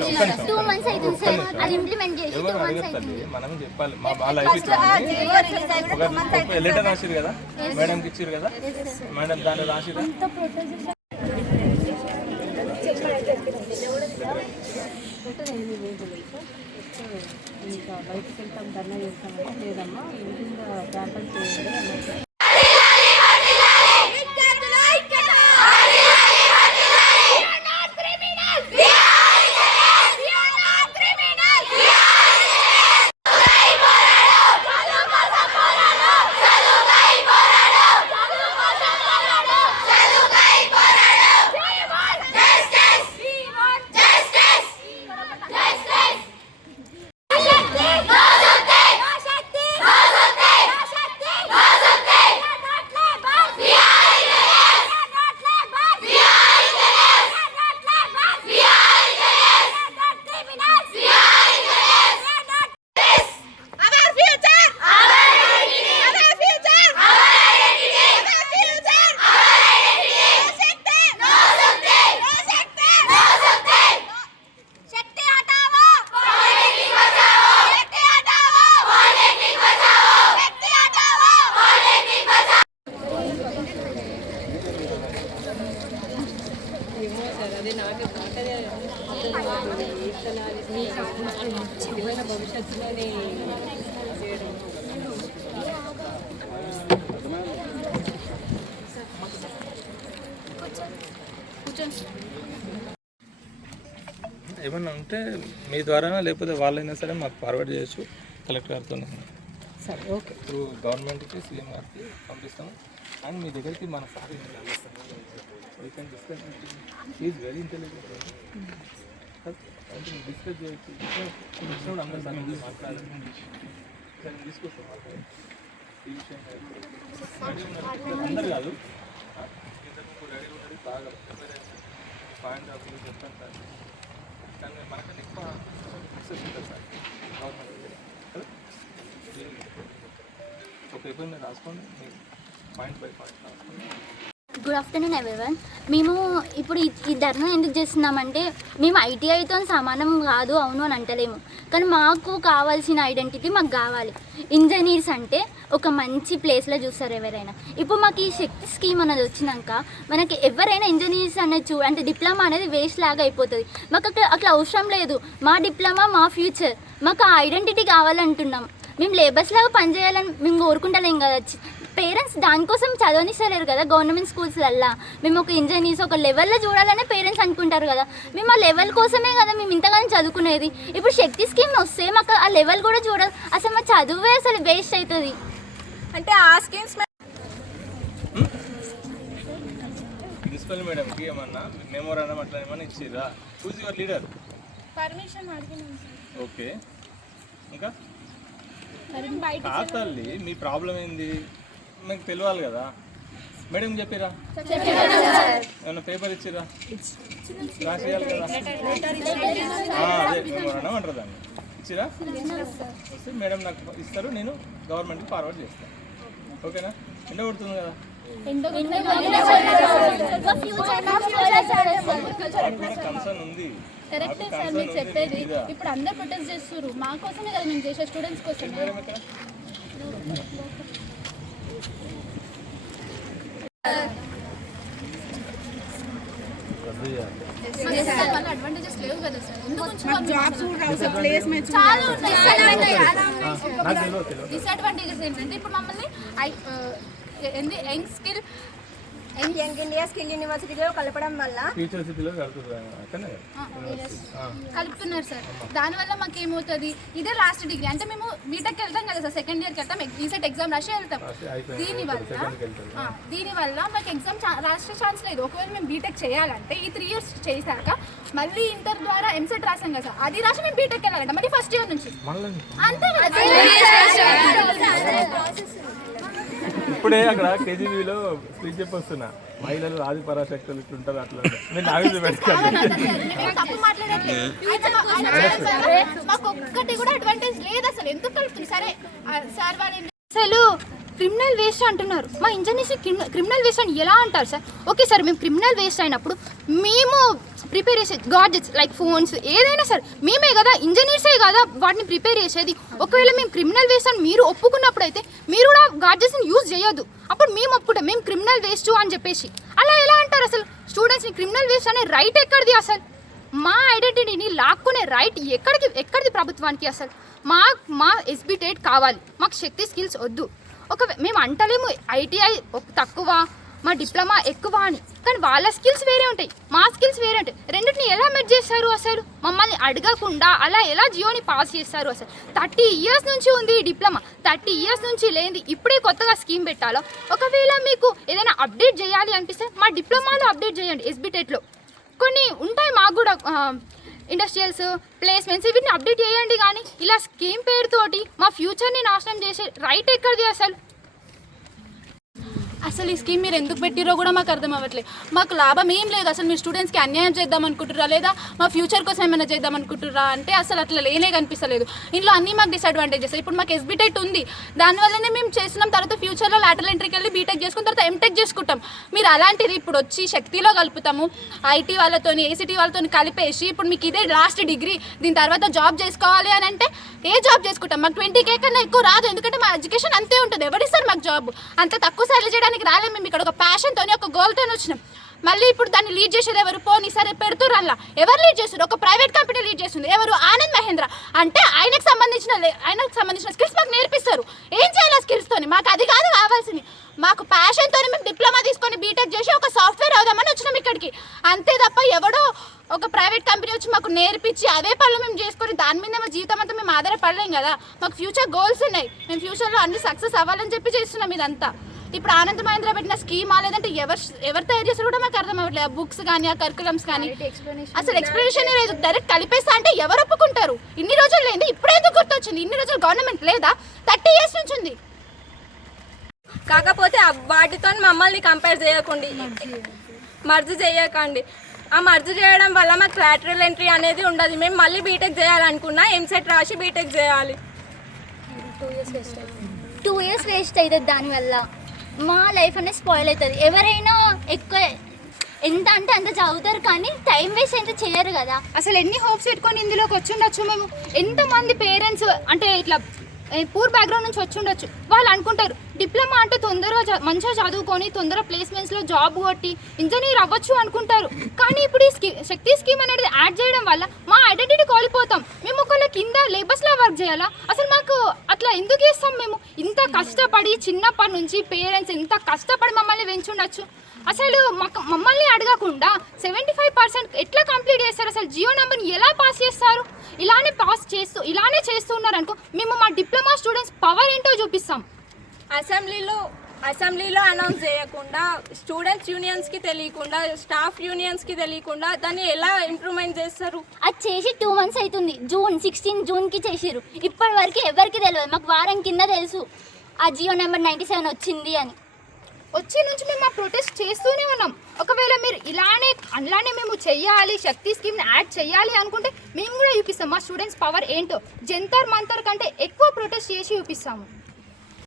2 months అవుతుంది sir అది implement చేసి 2 months అవుతుంది. మనం చెప్పాలి మా లైఫ్ ఇట్లా లెటర్ రాసిరు కదా మేడంకి ఇచ్చిరు కదా మేడం దాంట్లో రాసిరు ఇంకా బయటకు వెళ్తాం ధర్నా చేస్తామంటే లేదమ్మా ఇంటింద క్యాంపస్ చేయండి. అదే నాకు నాకదే చివరి భవిష్యత్తులోనే చేయడం ఏమన్నా ఉంటే మీ ద్వారానా లేకపోతే వాళ్ళైనా సరే మాకు ఫార్వర్డ్ చేయొచ్చు కలెక్టర్ గారితో సరే ఓకే త్రూ గవర్నమెంట్కి సీఎం గారికి పంపిస్తాము అండ్ మీ దగ్గరికి మన sir is very intelligent discuss చేయొచ్చు వచ్చినప్పుడు అందరూ దాని గురించి మాట్లాడాలి తీసుకొస్తాం ఈ విషయం అందరు కాదు రెడీ ఉన్నది బాగా పాయింట్ ఆఫ్ వ్యూ చెప్తాను సార్ కానీ మనకన్నా ఎక్కువ సక్సెస్ ఉంటుంది సార్ గవర్నమెంట్ ఒక పేపర్ మీద రాసుకోండి పాయింట్ బై పాయింట్ రాసుకోండి. Good afternoon everyone. మేము ఇప్పుడు ఈ ధర్నా ఎందుకు చేస్తున్నామంటే మేము ఐటీఐతో సమానం కాదు అవును అని అంటలేము, కానీ మాకు కావాల్సిన ఐడెంటిటీ మాకు కావాలి. ఇంజనీర్స్ అంటే ఒక మంచి ప్లేస్లో చూస్తారు ఎవరైనా. ఇప్పుడు మాకు ఈ శక్తి స్కీమ్ అనేది వచ్చినాక మనకి ఎవరైనా ఇంజనీర్స్ అనేది అంటే డిప్లొమా అనేది వేస్ట్ లాగా అయిపోతుంది. మాకు అట్లా అవసరం లేదు. మా డిప్లొమా మా ఫ్యూచర్, మాకు ఆ ఐడెంటిటీ కావాలంటున్నాం. మేము లేబర్స్ లాగా పనిచేయాలని మేము కోరుకుంటలేం కదా. పేరెంట్స్ దానికోసం చదవనిస్తలేరు కదా గవర్నమెంట్ స్కూల్స్లల్లా. మేము ఒక ఇంజనీర్స్ ఒక లెవెల్లో చూడాలనే పేరెంట్స్ అనుకుంటారు కదా. మేము ఆ లెవెల్ కోసమే కదా మేము ఇంతగానో చదువుకునేది. ఇప్పుడు శక్తి స్కీమ్ వస్తే మాకు ఆ లెవెల్ కూడా చూడాలి. అసలు మా చదువే అసలు వేస్ట్ అవుతుంది. అంటే ఆ స్కీమ్స్ ప్రిన్సిపల్ మేడంకి ఏమన్నా మెమోరాండం అట్లా ఏమన్నా ఇచ్చిరా? చూసి యువర్ లీడర్ పర్మిషన్ అడిగినాం సార్. ఓకే ఇంకా తల్లి మీ ప్రాబ్లం ఏంది మీకు తెలియాలి కదా. మేడం చెప్పిరా? ఏమన్నా పేపర్ ఇచ్చిరా? రాసేయాలి కదా. అదే మెమోరాండం అంటారు దాన్ని. ఇచ్చిరా? వస్తే మేడం నాకు ఇస్తారు, నేను గవర్నమెంట్కి ఫార్వర్డ్ చేస్తాను. ఓకేనా? ఎండ కొడుతుంది కదా. కన్సర్న్ ఉంది. కరెక్టే సార్ మీరు చెప్పేది. ఇప్పుడు అందరు ప్రొటెస్ట్ చేస్తున్నారు మా కోసమే కదా మేము చేసే స్టూడెంట్స్ కోసం. అడ్వాంటేజెస్ లేవు కదా సార్. డిసడ్వాంటేజెస్ ఏంటంటే ఇప్పుడు మమ్మల్ని young skill young India skill యూనివర్సిటీలో కలపడం వల్ల కలుపుతున్నారు సార్. దానివల్ల మాకు ఏమవుతుంది, ఇదే లాస్ట్ డిగ్రీ అంటే మేము బీటెక్ వెళ్తాం కదా సార్, సెకండ్ ఇయర్కి వెళ్తాం, ఈసెట్ ఎగ్జామ్ రాసి వెళ్తాం. దీనివల్ల మాకు ఎగ్జామ్ రాసే ఛాన్స్ లేదు. ఒకవేళ మేము బీటెక్ చేయాలంటే ఈ 3 years చేశాక మళ్ళీ ఇంటర్ ద్వారా ఎంసెట్ రాసాం కదా సార్, అది రాసి మేము బీటెక్ వెళ్ళాలంటే మళ్ళీ ఫస్ట్ ఇయర్ నుంచి అంతే కదా. ఇప్పుడే అక్కడ కేజీబీలో స్పీచ్ చెప్పొస్తున్నా, మహిళలు ఆది పరాశక్తులు ఇట్లుంటారు అట్లా. నేను మాకు ఒక్కటి కూడా అడ్వాంటేజ్ లేదు అసలు. ఎందుకు కలుపుతుంది? సరే సార్ వాళ్ళు అసలు క్రిమినల్ వేస్ట్ అంటున్నారు. మా ఇంజనీర్స్ని క్రిమినల్ వేస్ట్ అని ఎలా అంటారు సార్? ఓకే సార్, మేము క్రిమినల్ వేస్ట్ అయినప్పుడు మేము ప్రిపేర్ చేసే గాడ్జెట్స్ లైక్ ఫోన్స్ ఏదైనా సరే మేమే కదా, ఇంజనీర్సే కదా వాటిని ప్రిపేర్ చేసేది. ఒకవేళ మేము క్రిమినల్ వేస్ట్ అని మీరు ఒప్పుకున్నప్పుడు అయితే మీరు కూడా గాడ్జెట్స్ని యూజ్ చేయొద్దు. అప్పుడు మేము ఒప్పుకుంటాం మేము క్రిమినల్ వేస్ట్ అని చెప్పేసి. అలా ఎలా అంటారు అసలు? స్టూడెంట్స్ని క్రిమినల్ వేస్ట్ అనే రైట్ ఎక్కడిది అసలు? మా ఐడెంటిటీని లాక్కునే రైట్ ఎక్కడిది ప్రభుత్వానికి అసలు? మా ఎస్బీ టెట్ కావాలి, మాకు శక్తి స్కిల్స్ వద్దు. మేము అంటలేము ఐటీఐ తక్కువ మా డిప్లొమా ఎక్కువ అని, కానీ వాళ్ళ స్కిల్స్ వేరే ఉంటాయి, మా స్కిల్స్ వేరే ఉంటాయి. రెండింటిని ఎలా మెచ్ చేస్తారు అసలు? మమ్మల్ని అడగకుండా అలా ఎలా జియోని పాస్ చేస్తారు అసలు? 30 years నుంచి ఉంది ఈ డిప్లొమా, 30 years నుంచి లేనిది ఇప్పుడే కొత్తగా స్కీమ్ పెట్టాలో? ఒకవేళ మీకు ఏదైనా అప్డేట్ చేయాలి అనిపిస్తే మా డిప్లొమాలో అప్డేట్ చేయండి. ఎస్బీ టెట్లో కొన్ని ఉంటాయి మాకు కూడా ఇండస్ట్రియల్స్ ప్లేస్మెంట్స్, వీటిని అప్డేట్ చేయండి. కానీ ఇలా స్కీమ్ పేరుతోటి మా ఫ్యూచర్ని నాశనం చేసే రైట్ ఎక్కడిది అసలు? అసలు ఈ స్కీమ్ మీరు ఎందుకు పెట్టిరో కూడా మాకు అర్థం అవ్వట్లేదు. మాకు లాభం ఏం లేదు. అసలు మీ స్టూడెంట్స్కి అన్యాయం చేద్దాం అనుకుంటురా లేదా మా ఫ్యూచర్ కోసం ఏమైనా చేద్దాం అనుకుంటురా అంటే అసలు అట్లా లేనే కనిపిస్తలేదు. ఇంట్లో అన్నీ మాకు డిసడ్వాంటేజెస్. ఇప్పుడు మాకు ఎస్బీ టెట్ ఉంది, దానివల్లనే మేము చేస్తున్నాం. తర్వాత ఫ్యూచర్లో లాటరల్ ఎంట్రీకి వెళ్ళి బీటెక్ చేసుకున్న తర్వాత ఎంటెక్ చేసుకుంటాం. మీరు అలాంటిది ఇప్పుడు వచ్చి శక్తిలో కలుపుతాము, ఐటీ వాళ్ళతో ఏసీటీ వాళ్ళతో కలిపేసి ఇప్పుడు మీకు ఇదే లాస్ట్ డిగ్రీ, దీని తర్వాత జాబ్ చేసుకోవాలి అని అంటే ఏ జాబ్ చేసుకుంటాం? మాకు 20K కన్నా ఎక్కువ రాదు, ఎందుకంటే మా ఎడ్యుకేషన్ అంతే ఉంటుంది. ఎవరిస్తారు మాకు జాబ్? అంత తక్కువ సాలరీ చేయడానికి రాలేదు. మేము ఇక్కడ ఒక ప్యాషన్తోని ఒక గోల్తో వచ్చినాం. మళ్ళీ ఇప్పుడు దాన్ని లీడ్ చేసేది ఎవరు? పోనీ సరే పెడుతురు అలా ఎవరు లీడ్ చేస్తారు? ఒక ప్రైవేట్ కంపెనీ లీడ్ చేస్తుంది. ఎవరు? ఆనంద్ మహేంద్ర. అంటే ఆయనకు సంబంధించిన స్కిల్స్ మాకు నేర్పిస్తారు. ఏం చేయాలి ఆ స్కిల్స్తోని? మాకు అది కాదు కావాల్సింది. మాకు ప్యాషన్తో మేము డిప్లొమా తీసుకొని బీటెక్ చేసి ఒక సాఫ్ట్వేర్ అవుదామని వచ్చినాం ఇక్కడికి, అంతే తప్ప ఎవడో ఒక ప్రైవేట్ కంపెనీ వచ్చి మాకు నేర్పించి అదే పనులు మేము చేసుకొని దాని మీద మా జీవితం అంతా మేము ఆధారపడలేం కదా. మాకు ఫ్యూచర్ గోల్స్ ఉన్నాయి, మేము ఫ్యూచర్లో అన్ని సక్సెస్ అవ్వాలని చెప్పి చేస్తున్నాం ఇదంతా. ఇప్పుడు ఆనంద్ మహేంద్ర పెట్టిన స్కీమా లేదంటే ఎవరు తయారు చేస్తారు కూడా మాకు అర్థం అవ్వట్లేదు. బుక్స్ కానీ ఆ కరికులమ్స్ కానీ అసలు ఎక్స్ప్లెనేషన్ లేదు. డైరెక్ట్ కలిపేస్తా అంటే ఎవరు ఒప్పుకుంటారు? ఇన్ని రోజులు లేదు, ఇప్పుడే ఎందుకు గుర్తొచ్చింది? ఇన్ని రోజులు గవర్నమెంట్ లేదా? 30 years నుంచి ఉంది. కాకపోతే వాటితో మమ్మల్ని కంపేర్ చేయకండి, మర్జ్ చేయకండి. ఆ మర్జ్ చేయడం వల్ల మాకు లాటరల్ ఎంట్రీ అనేది ఉండదు. మేము మళ్ళీ బీటెక్ చేయాలనుకున్నా ఎంసెట్ రాసి బీటెక్ చేయాలి. 2 years వేస్ట్ అవుతుంది. దానివల్ల మా లైఫ్ అనేది స్పాయిల్ అవుతుంది. ఎవరైనా ఎక్కువ ఎంత అంటే అంత చదువుతారు కానీ టైం వేస్ట్ అయితే చేయరు కదా. అసలు ఎన్ని హోప్స్ పెట్టుకొని ఇందులోకి వచ్చి ఉండొచ్చు మేము? ఎంతమంది పేరెంట్స్ అంటే ఇట్లా పూర్ బ్యాక్గ్రౌండ్ నుంచి వచ్చి ఉండొచ్చు, వాళ్ళు అనుకుంటారు డిప్లొమా అంటే తొందరగా మంచిగా చదువుకొని తొందర ప్లేస్మెంట్స్లో జాబ్ కొట్టి ఇంజనీర్ అవ్వచ్చు అనుకుంటారు. కానీ ఇప్పుడు ఈ శక్తి స్కీమ్ అనేది యాడ్ చేయడం వల్ల మా ఐడెంటిటీ కోల్పోతాం. మేము ఒకళ్ళ కింద లేబర్స్లా వర్క్ చేయాలా? అసలు మాకు అట్లా ఎందుకు చేస్తాం? మేము ఇంత కష్టపడి చిన్నప్పటి నుంచి పేరెంట్స్ ఇంత కష్టపడి మమ్మల్ని పెంచుండొచ్చు. అసలు మమ్మల్ని అడగకుండా 75% ఎట్లా కంప్లీట్ చేస్తారు? అసలు జియో నెంబర్ని ఎలా పాస్ చేస్తారు? ఇలానే చేస్తున్నారు అనుకో, మేము మా డిప్లొమా స్టూడెంట్స్ పవర్ ఏంటో చూపిస్తాం. అసెంబ్లీలో అనౌన్స్ చేయకుండా, స్టూడెంట్స్ యూనియన్స్కి తెలియకుండా, స్టాఫ్ యూనియన్స్కి తెలియకుండా దాన్ని ఎలా ఇంప్రూవ్మెంట్ చేస్తారు? అది చేసి 2 months అవుతుంది. 16 జూన్కి చేసిర్రు. ఇప్పటి వరకు ఎవరికి తెలియదు. మాకు వారం కింద తెలుసు ఆ జియో నెంబర్ 97 వచ్చింది అని. వచ్చే నుంచి మేము ఆ ప్రొటెస్ట్ చేస్తూనే ఉన్నాం. ఒకవేళ మీరు అలానే మేము చెయ్యాలి, శక్తి స్కీమ్ని యాడ్ చేయాలి అనుకుంటే మేము కూడా చూపిస్తాం మా స్టూడెంట్స్ పవర్ ఏంటో. జంతర్ మంతర్ కంటే ఎక్కువ ప్రొటెస్ట్ చేసి చూపిస్తాము.